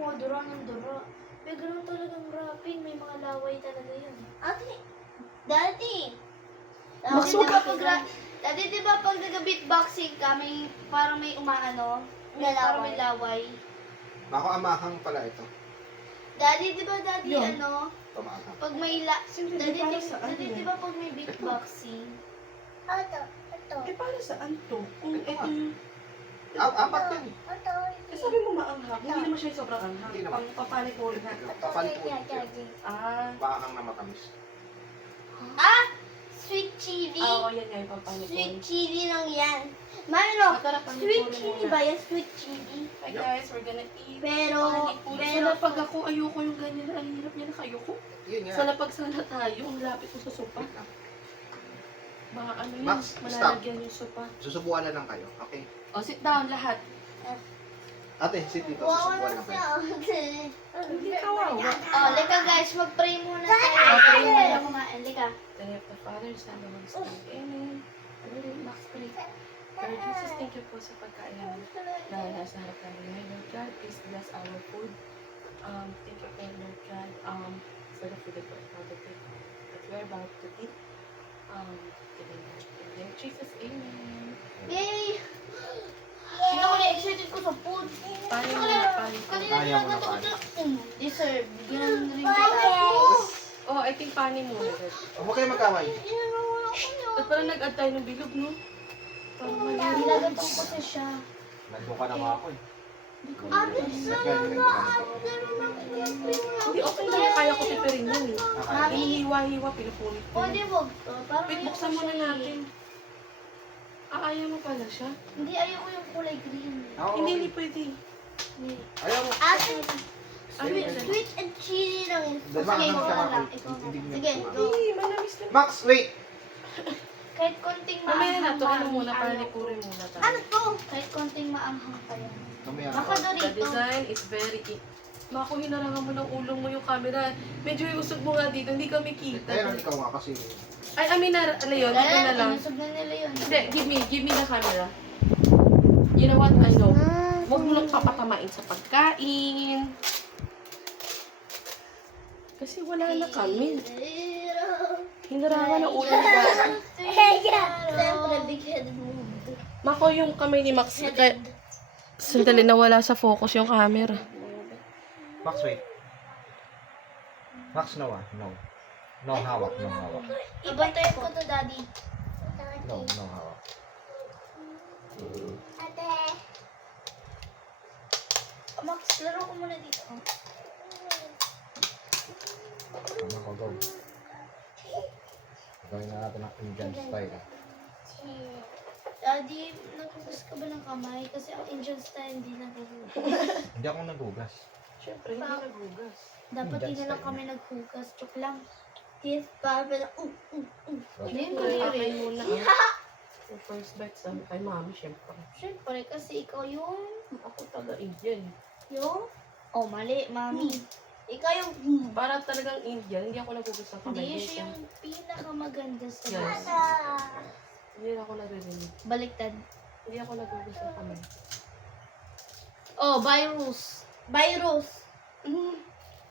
mo, dura ng dura. May ganun talagang wrapping, may mga laway talaga yun. Dati Max, Dati di ba pag nag-beatboxing ka, may parang may umaano, parang may laway. Bako amahang pala ito. Dati di ba Yun. Pamahang. pag may Siyempre, para saan dati di yan? ba pag may beatboxing? Eh, para saan to? Kung ito yung... Apat yan eh. Eh, sabi mo maanghang. Hindi naman siya yung sobrang anghang. Hindi naman. Papanipol na. Papalikod. Ah, Bahang na matamis. Sweet chili. oo, yan nga yung papanipol. Sweet chili lang yan. Mano, Tara, sweet panipol chili muna. ba yan? Sweet chili. Hi guys, we're gonna eat. Pero, Sana pag ako ayoko yung ganyan, ang hirap niya nakayoko. Yun nga. Sana pag sana tayo, ang lapit mo sa sopa. Wait lang. Baka ano yun, Max, malalagyan yung sopa. Susubuan na lang kayo. Okay? O, sit down lahat. Ate, sit dito. wawa Susubuan na lang siya. kayo. Hindi kawawa. Oh, lika guys, mag-pray muna tayo. Pray muna. Tayo kumain, lika. The name of the Father, Son, and Holy Spirit. Amen. Ano Max, pray. Lord Jesus, thank you po sa pagkain namin. Dahil nasa harap namin ngayon, Lord God, please bless our food. Thank you po, Lord God, for the food that we're about to eat. Today, in the name of Jesus, amen. Yay! Hindi ako na-excited ko sa food. Paano muna, paano? Kanina Ayaw mo lang na ito paano. deserve. Bigyan rin kita. Oh, I think pani muna, Lord. Huwag kayo mag-away. At parang nag-add tayo ng bilog, no? Parang mali. Nilagatong ko sa siya. Nandun ka na mga ako eh. Hindi ko Hindi, okay lang. Kaya ko pipirin yan, eh. Okay. Hinihiwa-hiwa, pinupulit ko. Pwede wag to. Parang Wait, ayoko buksan muna siya eh. natin. Ayaw mo pala siya. Hindi, ayoko yung kulay green. Oo, Hindi, okay. hindi pwede. Ayaw mo. Ate, Ano yun? sweet and chili lang yun. Diba, Sige, ano ikaw ka na na? lang. Ikaw na Hindi lang. niya Sige, kuha. go. Hindi, manamis na. Max, wait! Kahit konting Mamaya na to, ano mami, muna, ayaw panipuri ko. muna Ano tayo. to? Kahit konting maanghang pa yan. Mamaya. Baka The Dorito. design is very Naku, hinarangan mo ng ulong mo yung camera. Medyo iusog mo nga dito, hindi kami kita. Ayun, ikaw nga kasi. Ay, amin na, ano yun, dito na lang. Inusog na nila yun. Hindi, give me the camera. You know what, I know. Huwag mo lang papatamain sa pagkain. Kasi wala na kami. Hinarangan ng ulo ni Dada. Siyempre, big-headed mo. Mako yung kamay ni Max. Kaya, sandali nawala sa focus yung camera. Max, wait. Max, no ah. No. No hawak, no hawak. Ibantayan ko to, Daddy. No, no hawak. Max, laro ko muna dito. Ano ko, go. Gawin na natin ang Indian style. Daddy, nagugas ka ba ng kamay? Kasi ang Indian style hindi nagugas. Hindi ako nagugas. Siyempre, hindi nagugas. Dapat Indian hindi na lang style. kami naghugas. Joke lang. Yes, para na. Hindi mo Kakain rin. muna yung first bite sa kay mami, siyempre. Siyempre, kasi ikaw yung... Ako taga-Indian. Yung... Oh, mali, mami. Ikaw yung... Para talagang Indian, hindi ako nagugas ng kamay. Hindi, dito. siya yung pinakamaganda sa Yes. bata. Hindi ako naririnig. Baliktad. Hindi ako nagugas ng kamay. Oh, virus. Virus.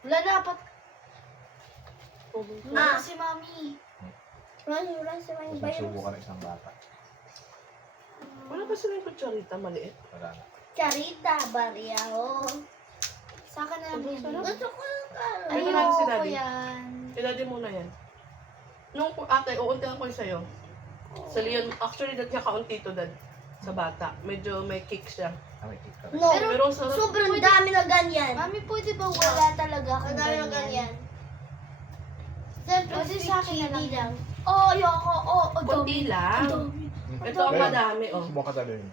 Wala na, apat. Wala na si mami. Wala si mami. Tapos magsubo ka ng isang bata. Wala ba sila yung kutsarita maliit? Wala na. Charita, Bariao. Sa akin na lang Sobrang yan. sarap. Gusto ko yung karo. Ay, wala na si Ayoko Daddy. yan. Ilagay muna yan. Nung ate, uuntihan ko yung sa'yo. Sa Leon, actually, dad niya kaunti to dad. Sa bata. Medyo may kick siya. Ah, may kick ka rin. No, Pero ang sarap. sobrang dami na ganyan. Mami, pwede ba wala talaga kung dami na ganyan? Siyempre, Kasi sa akin na lang. Oh, ayoko. Oh, Kunti lang. Ito ang madami, oh. Subukan ka sabihin.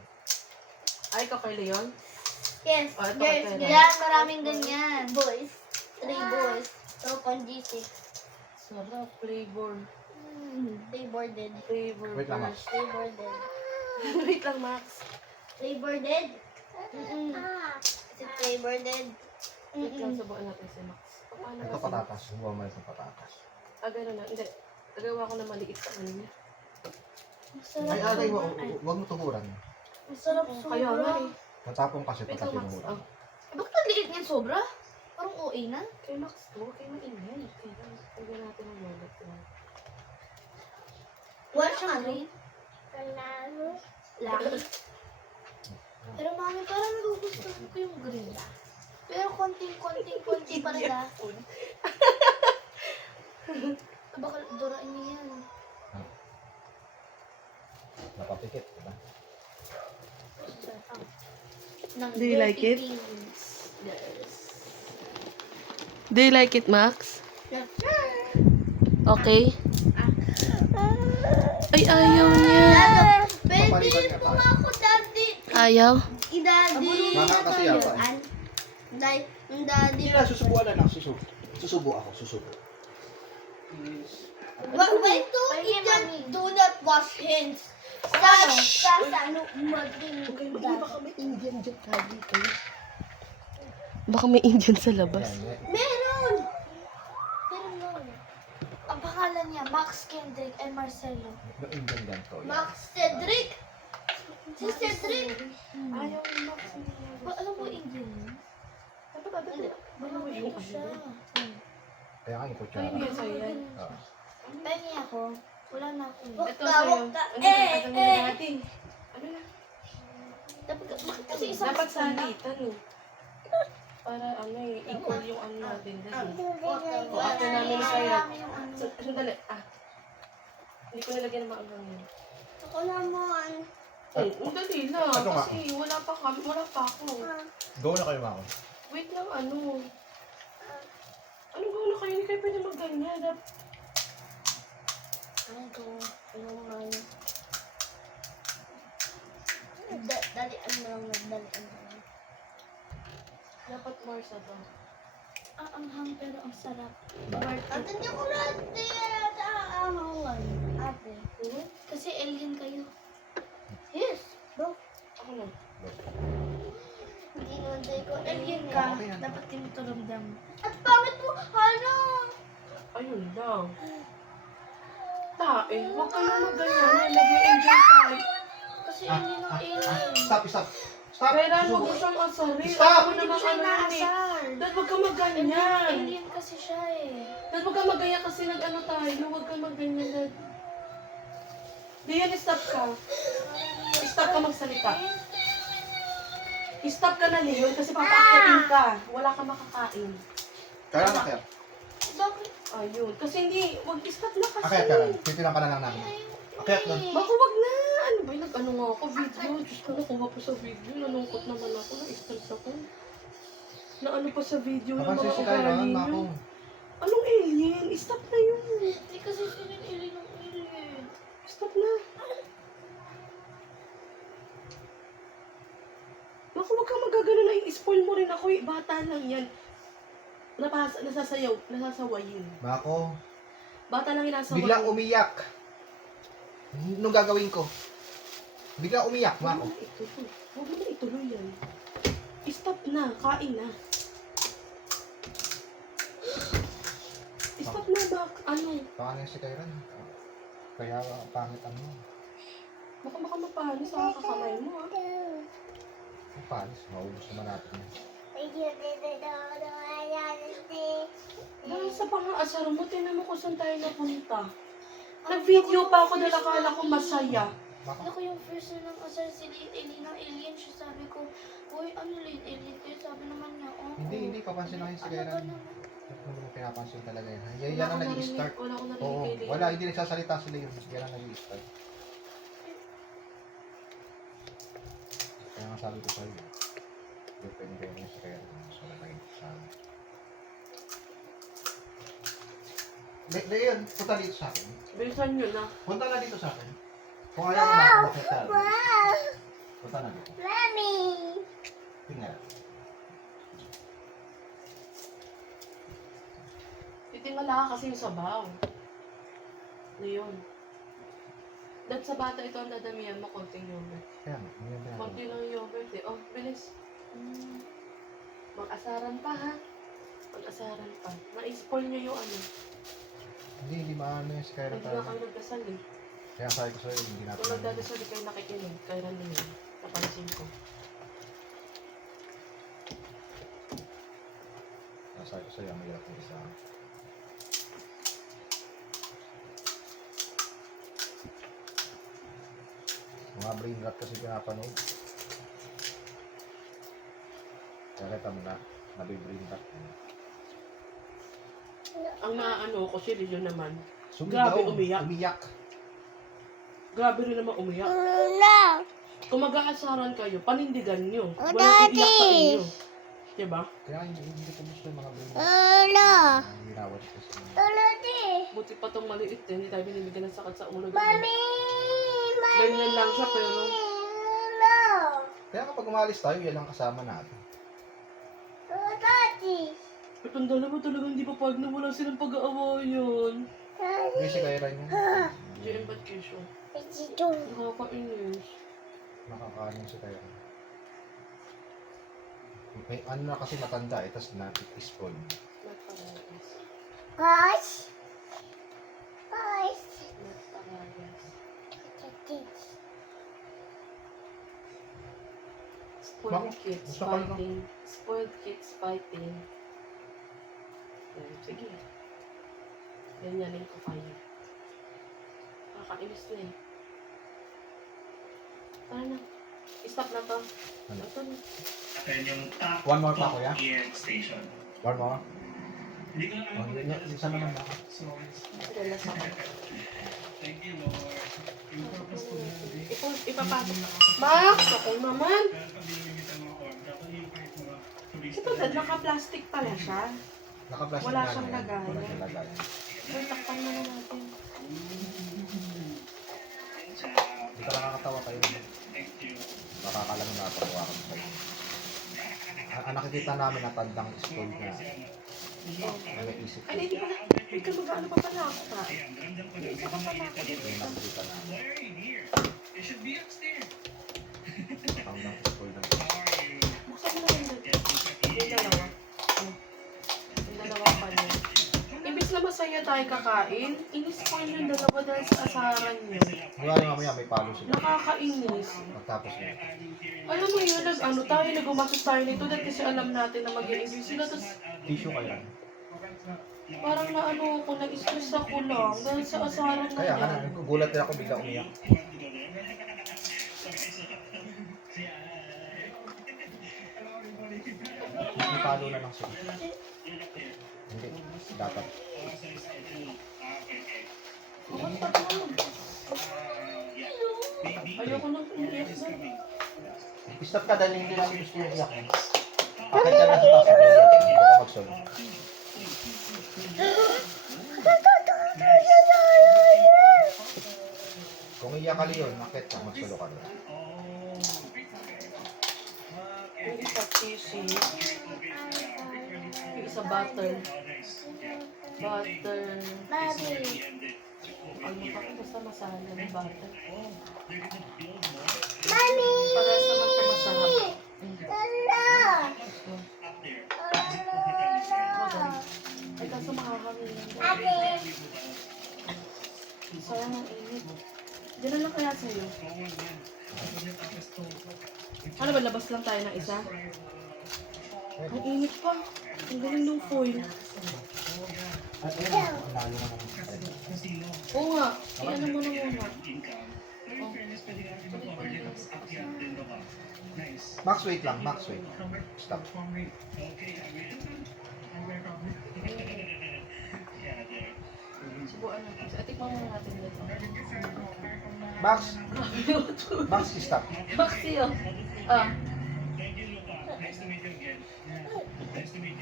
Ay, ikaw kay Leon? Yes, Oh, ito, girls, ito, ito. girls. Yan, maraming ganyan. Boys. 3 boys. Top on G6. Sarap, flavor. Favored. Flavor. Wait lang, Max. Favored. Wait lang, Max. Favored. Is it favored? Wait lang, subukan natin si Max. Paano Ito ba si Max? patatas. Subukan mo itong patatas. Ah, gano'n na. Hindi. Nagawa ko na maliit sa kanya. Ay, wag mo tuburan. Masarap Kaya nga sobra. eh. Natapon kasi Wait pagka lang, Max. tinuburan. Oh. Bakit ang liit niyan sobra? Parang OA na. Kay Max to, kay maingay. Kaya lagyan natin ng yogurt lang. Wala siyang green. Laki. Pero mami, parang nagugustuhan ko yung green. Pero konting-konti pa rin ah. Baka durain niya yan. Napapikit, diba? Do you like it? Do you like it, Max? Yes, Okay. Ay, ayaw niya. Pwede Papalitan nga po tayo. nga ako, daddy. Ayaw? Daddy. Mama kasi yata. Daddy. Hindi na, susubuan na lang. Susubo ako, susubo. Wait, do not wash hands. Ano? Baka may Indian dyan kagi kayo. Baka may Indian sa labas. Meron! Ang pangalan niya, Max, Kendrick, and Marcelo. No Indian ganito. Max Cedric. Si Cedric. Ayaw ni Max. Alam mo, Indian yun? Ano mo yung Siya. Kaya nga yung Ay, kutsara. hindi sa'yo yan. Ah. Pengi ako. Wala na ako. Ito sa'yo. Ano na natin? Ano na? Kasi isang Dapat salitan eh. Para ano eh, equal yung ano natin. Kung ako namin sa'yo. Sandali. Hindi ko nilagyan ng maangang yan. Ako naman. Oh, dali lang. Ito nga. Kasi wala pa ako. Go na kayo, Mako. Wait lang, ano? Ano ba na kayo? Hindi kayo pwede magganyan. Dalian mo lang, dalian mo lang. Dapat more sa to. ang hang pero ang sarap. Ate, hindi ko na aahangan. Ate. Kasi alien kayo. Yes, bro. Ako na. Hindi naman tayo ko Alien ka, dapat tinutulamdam. At bakit mo, ano? Ayun lang. Tae, huwag ka na magganyan. Love you, enjoy tayo. Kasi alien ang alien. Stop. Stop. Kailan huwag mo Susubo. siyang asarin. Stop! Ako Hindi mo naman siya ano yun eh. inaasar. Dad, huwag ka magganyan. Alien kasi siya eh. Dad, huwag ka magganyan kasi nag-ano tayo. Huwag ka magganyan, Dad. Diyan, stop ka. Stop ka magsalita. Stop ka na, Leon, kasi papaakyatin ka. Wala ka makakain. Kaya na kaya. Bakit? Ayun. Kasi hindi, wag stop na kasi. Akayat ka lang. Titilang ka na lang namin. Akayat na. Bako, wag na. Ano ba, nag-ano nga ako, video. Diyos ko, nakuha pa sa video. Nalungkot naman ako, na-stress ako. Na ano pa sa video yung Kapansin mga si Kaya ugali Mako. niyo. Anong alien? Stop na yun. Hindi kasi sila yung alien ng alien. Stop na. Naku, wag kang magagano na i-spoil mo rin ako eh. Bata lang yan. Nasasawayin. Mako, Bata lang yung nasawayin. biglang umiyak. Anong gagawin ko? Biglang umiyak, Huwag Mako. mo na ituloy. Huwag mo na ituloy yan. Stop na. Kain na. Stop na ba? Ano? Paano yung si Kairan? Kaya pangit ano. Baka mapanis sa kakamay mo ah. Panis, maubos naman natin yan. Dahil sa pang-aasar mo, tinan mo kung saan tayo napunta. Nag-video pa ako dahil akala ko masaya. Mako, Ako yung first na nang asar si alien ng alien siya. Sabi ko, uy, ano late alien kayo? Sabi naman niya, oh. hindi, papansin lang yung si Ano ba Kairan. naman? Hindi mo pinapansin talaga yan. Yan ang nag-i-start. Wala ko narinig Oo, kay Leon. wala, hindi nagsasalita sila yun. Yan ang nag-i-start. Kaya nga sabi ko sa'yo, depende rin sa kaya sa naging sa amin. Leon, punta dito sa akin. Bilisan nyo na. Punta na dito sa akin. Kung ayaw mo na, bakit ka? Punta na dito. Mami! Tingnan. Titingala ka kasi yung sabaw. Leon. Dahil sa bata ito ang dadamihan mo, konting yogurt. Kaya nga, yun yung ginagawa. Konti lang yung yogurt eh. Oh, bilis. Mag-asaran pa ha. Mag-asaran pa. Na-spoil nyo yung ano. Hindi maano yung si Kaya Hindi na talaga. kayo nagdasal eh. Kaya sabi ko sa'yo, hindi natin. Kung nagdadasal, di kayo nakikinig. Kaya rin yun. Napansin ko. sabi ko sa'yo, mahirap yung isa. Mga brain rot kasi pinapanood. Kaya kita mo na, nabibrain rot. Ang naano ko, si Lilo naman. Sumigaw, Grabe, umiyak. umiyak. Grabe rin naman umiyak. No! Kung mag-aasaran kayo, panindigan nyo. Oh, Walang iiyak sa Daddy! inyo. Diba? Kaya hindi ko gusto yung mga brain rot. No! Ginawat ko sa Daddy! Buti pa tong maliit eh. Hindi tayo binibigyan ng sakit sa ulo. Mami! Ganyan lang siya, pero No! Kaya kapag umalis tayo, yan ang kasama natin. Daddy! at ang dalawa talagang hindi pa pag na wala silang pag-aawayan. Busy kayo rin yan. GM vacation. Dito. Nakakainis. Nakakanin si kayo. May ano na kasi matanda eh, tapos na-spoil. Nagparayas. Guys! Guys! Nagparayas. Bakit? Spoiled kids Gusto ko lang. fighting. Spoiled kids fighting. Sige. Ganyanin ko kayo. Nakakainis na eh. Tara na. Stop na to. Ano? Ito na. Ayan yung top One more pa, kuya? ear station. One more. Hindi ko Oh, isa naman ba? So, Relax ako. thank you, Lord. Yung purpose ko na today. Ipapasok. Max! Ako naman! Kaya pag dinamit ang mga org, dapat yung kahit mga turista. Ito dad, naka-plastic pala siya. Naka-plastic Wala na siyang yan. lagayan. Wala siyang lagayan. So, takpan na natin. Hindi ka nakakatawa kayo. Thank you. Nakakalang natawa ko sa'yo. Ang nakikita namin na tandang spoiled na nag-iisip ko. Ay, hindi pala. Wait ka, mag-ano pa pala ako pa. Ayan, ramdam ko na. Isa pa pala ako dito. Yung nakikita namin. Why are you here? You should be upstairs. Tandang spoiled na. How are you? Buksan mo na yung dad. Yes, we check Yung dalawa. Yung dalawa pa niya. Imbis na masaya tayo kakain, in-spoil yung dalawa dahil sa asaran niyo. Wala rin mamaya may palo sila. Nakakainis. Pagtapos niya. Alam mo yun, ano tayo, nag-umasos tayo nito dahil kasi alam natin na mag-i-enjoy sila. Tapos Tissue kaya. parang naano ako, na-stress ako lang dahil sa asaran na Kaya yan. nga, nagkugulat din ako bigla umiyak. May palo na lang sila. Hindi. Dapat. Kumanta ka lang. Ayoko nang umiyak na. Stop ka dahil hindi namin gusto yung iyak. Akit ka na sa taas. Hindi ka magsulong. Kung iyak ka liyon, akit ka, magsulo ka doon. Yung isa cheesy. Yung isa butter. Butter. Mami! Ano pa kung basta masala ng butter. Mami! Para sa magpamasarap. Lala! Ay, kaso makakangin. Ate! Sayang ang init. Diyan na lang kaya sa'yo. Ano ba, labas lang tayo ng isa? Ang init pa. Ang galing ng foil. At ayun, ang lalo naman. Oo nga. I-ano mo na muna. Max, wait lang. Max, wait. Stop. Subuan natin. Tikman muna natin dito. Max! Max, stop. Maxi oh. Ah.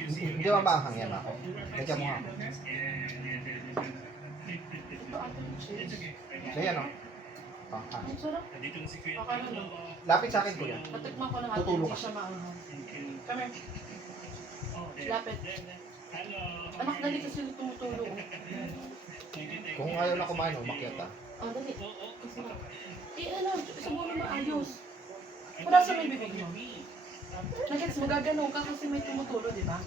Hindi ba maanghang yan ako? Lagyan mo nga ako. Ito ato yung cheese. So yan o. Panghang. Ang sarap. Akala no. Lapit sa akin ko yan. Patikman ko na natin. Tutulog Hindi ka. siya maanghang. Come here. Lapit. Anak, dali kasi tumutulog. Kung ayaw na kumain, umakyat ah. Oh, dali. Kasi na. Ano, siguro maayos. Wala sa may bibig mo. Nagets, magagano ka kasi may tumutulo, di ba?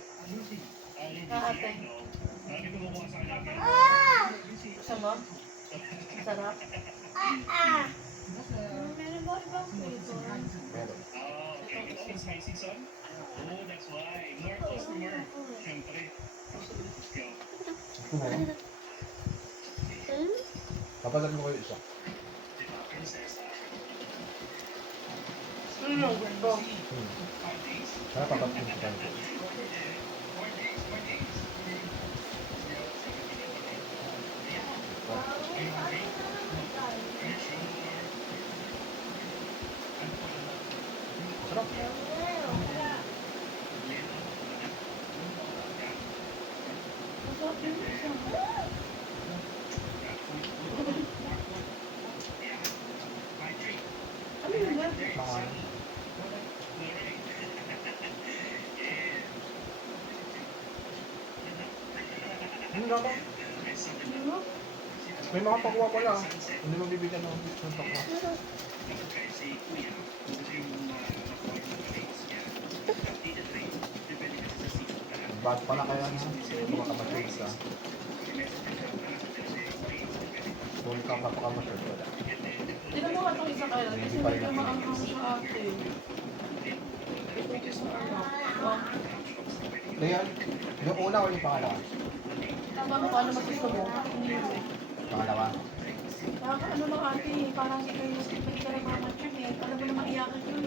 Ate. Gusto mo? Sarap? Meron ba ibang flavor? Meron. Oh, that's why. More customer. Siyempre. Kumain. Kapatid mo kayo isa. Gusto. Sana papatid mo kayo. Sarap. Ano yun ba? Mga ano ba? May mga pakuha pala. Hindi mo bibigyan ng pakuha. Bad pala kaya na. Mga kamasyod ka. Kung ka papakamasyod wala. Tignan mo nga itong isa kaya. Kasi medyo maanghang sa atin. Ito sa ano. Oh. Kaya, yung una o yung pangalawa? Tama mo kung ano mas gusto mo. Hindi mo. Pangalawa. Nakakaano lang ate, parang hindi kayo nagkaramamad yun eh. Alam mo naman iyakan yun.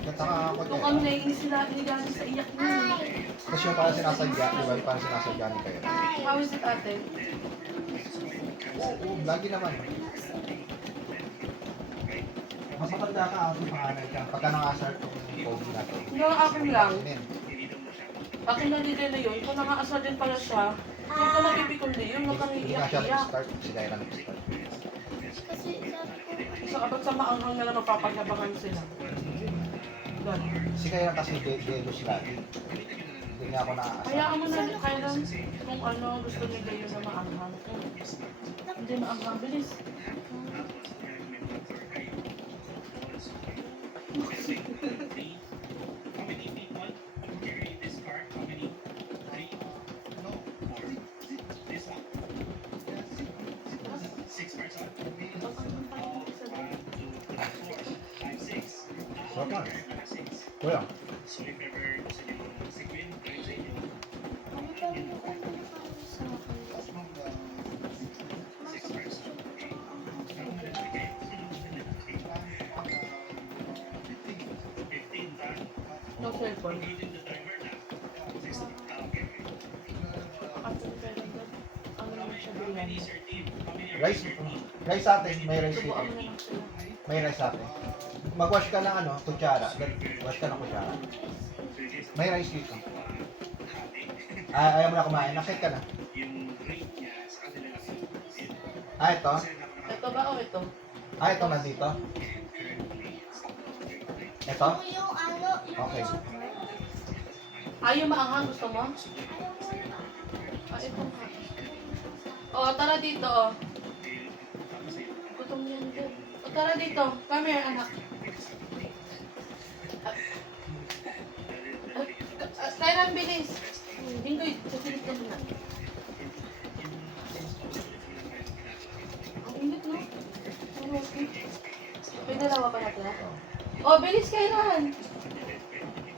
Nataka ako Kung din. kami naiinis sila, inigaling sa iyak yun. Tapos yung parang sinasadya, di ba? Yung parang sinasadya ni kayo. How is it ate? Oo, lagi naman. Mas matanda ka ako yung panganay ka. Pagka nang-asar itong COVID na to. Hindi ang akin lang. Amen. Akin na din na yun. Kung nakaasar din pala siya, yung ka nag-ibig din, yung Hindi nga siya nakang-iyak-iyak. nag-start. Si Kaya lang nag-start. Kasi sabi ko, So, abot sa maanghang na lang mapapagabangan sila. Ganun. Si Kaya kasi delos lagi. Hindi nga ako naaasar. Hayaan mo na kaya lang kung ano gusto nila yun na maanghang. Hindi maanghang, bilis. How many people carry this card? How many? 3? No. 4. This one? 6 cards on? 1, 2, 3, 4, 5, 6. Sarap na. 6. Kuya, So if ever gusto niyo si Queen, kayo sa inyo. ano daw yung ano sabi sa akin? 6 cards. Ang nagbigay. 15 done. No cellphone. Pag-itin the driver na. Okay. Ano lang siya How many bilhin. is your team? How many are rice. in your team? Rice sa atin. May rice Tubuan dito. mo na lang sila. May rice sa atin. Mag-wash ka ng ano, kutsara. Wash ka ng kutsara. May rice dito. Ayaw mo na kumain. Nakit ka na. Yung rate niya sa kanila lang. Ito. Ito ba o ito? Ito na dito. Ito. Yung ano, yung Okay. Yung maanghang gusto mo? Ito nga. O, tara dito o. Gutom yan din. O, tara dito. Come here, anak. Kailan bilis? Ingrid, sasilip ka muna. Ang init, no? Ang rosy. May dalawa pa natin, ha? O, bilis kailan?